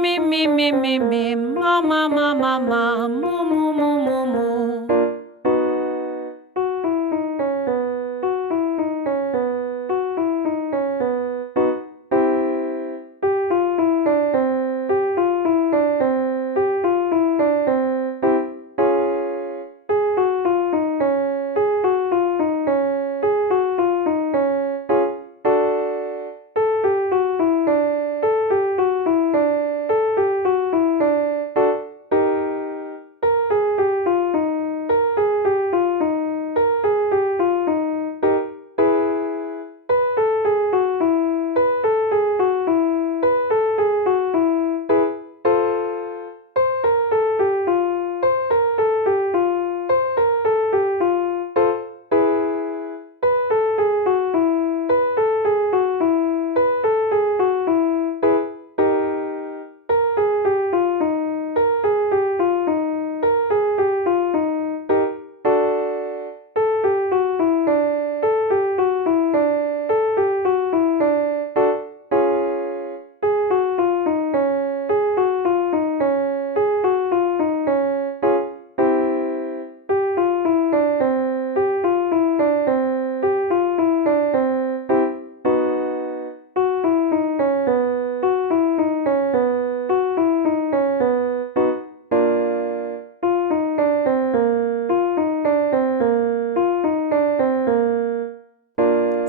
Me, me, me, me, me, ma, ma, ma, ma, ma, moo, moo, moo, moo, moo.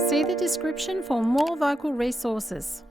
See the description for more vocal resources.